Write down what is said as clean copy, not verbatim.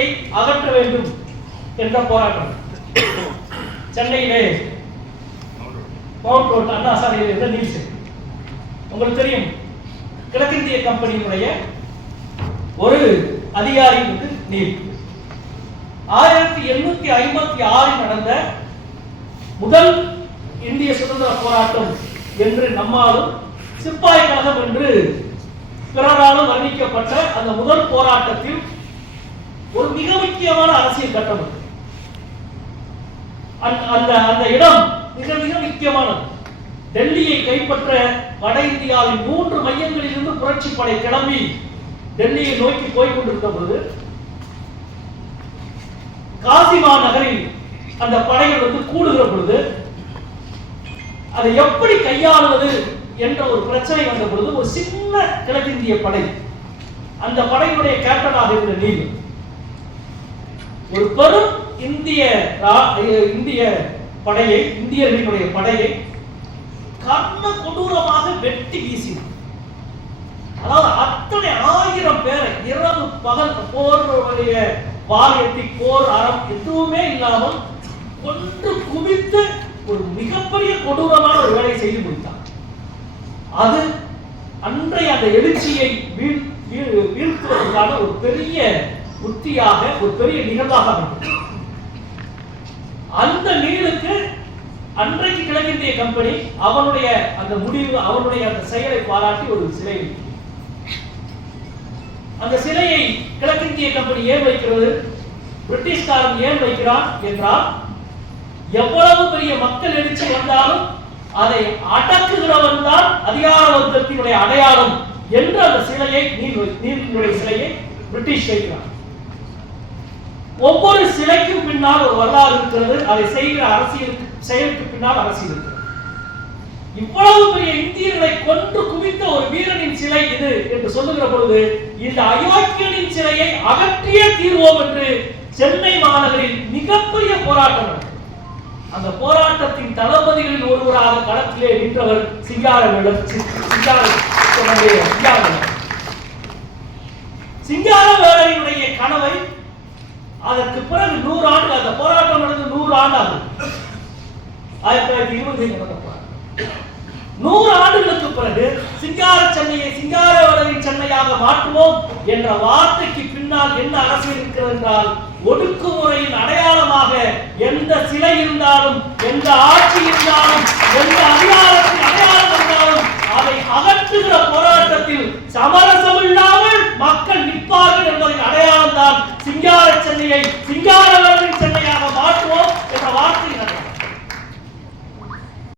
சிலையை அகற்ற வேண்டும் என்ற போராட்டம் சென்னையிலே மவுண்ட் ரோட் அண்ணா சாலையில் இருந்த நீல்ஸ். உங்களுக்கு தெரியும், கிழக்கிந்திய கம்பெனியினுடைய ஒரு அதிகாரி வந்து நீல். 1856 நடந்த முதல் இந்திய சுதந்திர போராட்டம் என்று நம்மாலும் சிப்பாய் கழகம் என்று பிறராலும் வர்ணிக்கப்பட்ட அந்த முதல் போராட்டத்தில் ஒரு மிக முக்கியமான அரசியல் கட்டம். அந்த இடம் மிக மிக முக்கியமானது. டெல்லியை கைப்பற்ற வட இந்தியாவின் 3 மையங்களிலிருந்து புரட்சி படை கிளம்பி டெல்லியை நோக்கி போய்கொண்டிருந்த பொழுது காசிமா நகரில் அந்த படைகள் வந்து கூடுகிற பொழுது அதை எப்படி கையாளுவது என்ற ஒரு பிரச்சனை வந்த பொழுது ஒரு சின்ன கிழக்கிந்திய படை, அந்த படையுடைய கேப்டனாக இருந்த நீல் ஒரு பெரும் இந்திய படையை, இந்தியர்களுடைய படையை கர்ண கொடூரமாக வெட்டி வீசினார். அதாவது அத்தனை 1000 பேரை இரவு பகல் போருடைய வாரியத்தை போர் அறம் எதுவுமே இல்லாமல் ஒன்று குவித்து ஒரு மிகப்பெரிய கொடூரமான ஒரு வேலையை செய்து முடித்தார். அது அன்றைய அந்த எழுச்சியை வீழ்த்துவதற்கான ஒரு பெரிய உத்தியாக, ஒரு பெரிய நிகழ்வாக அமைந்தது. அந்த நீளுக்கு அன்றைக்கு கிழக்கிந்திய கம்பெனி அவனுடைய அந்த முடிவு, அவனுடைய அந்த செயலை பாராட்டி ஒரு சிலை. அந்த சிலையை கிழக்கிந்திய கம்பெனி ஏன் வைக்கிறது, பிரிட்டிஷ்காரன் ஏன் வைக்கிறான் என்றால், எவ்வளவு பெரிய மக்கள் எழுச்சி வந்தாலும் அதை அடக்குகிறவன் தான் அதிகார வர்க்கத்தினுடைய அடையாளம் என்று அந்த சிலையை, நீலினுடைய சிலையை பிரிட்டிஷ் வைக்கிறார். ஒவ்வொரு சிலைக்கும் பின்னால் ஒரு வரலாறு இருக்கிறது. அதை செய்கிற செயலுக்கு பின்னால் அரசியல் இருக்கிறது. இவ்வளவு பெரிய இந்தியர்களை கொன்று குவித்த ஒரு வீரனின் சிலை இது என்று சொல்லுகிற பொழுது, இந்த அயோக்கியனின் சிலையை அகற்றியே தீர்வோம் என்று சென்னை மாநகரில் மிகப்பெரிய போராட்டம் நடந்தது. அந்த போராட்டத்தின் தளபதிகளில் ஒருவராக களத்திலே நின்றவர் சிங்காரவேலனுடைய கனவை அதற்கு பிறகு 100 ஆண்டு, அந்த போராட்டம் நடந்து 100 ஆண்டு ஆகும். 1920 நடந்த போராட்டம். 100 ஆண்டுகளுக்கு பிறகு சிங்காரவேலனின் சென்னையாக மாற்றுவோம் என்ற வார்த்தைக்கு பின்னால் என்ன அரசியல் இருக்கிறது என்றால், ஒடுக்குமுறையின் அடையாளமாக எந்த சிலை இருந்தாலும், எந்த ஆட்சி இருந்தாலும், எந்த அதிகாரத்தின் அடையாளம் இருந்தாலும் அதை அகற்றுகிற போராட்டத்தில் சமரசமில்லாமல் மக்கள் நிற்பார்கள் என்பதன் அடையாளம் தான் சிங்கார சென்னையை சிங்காரவேலனின் சென்னையாக மாற்ற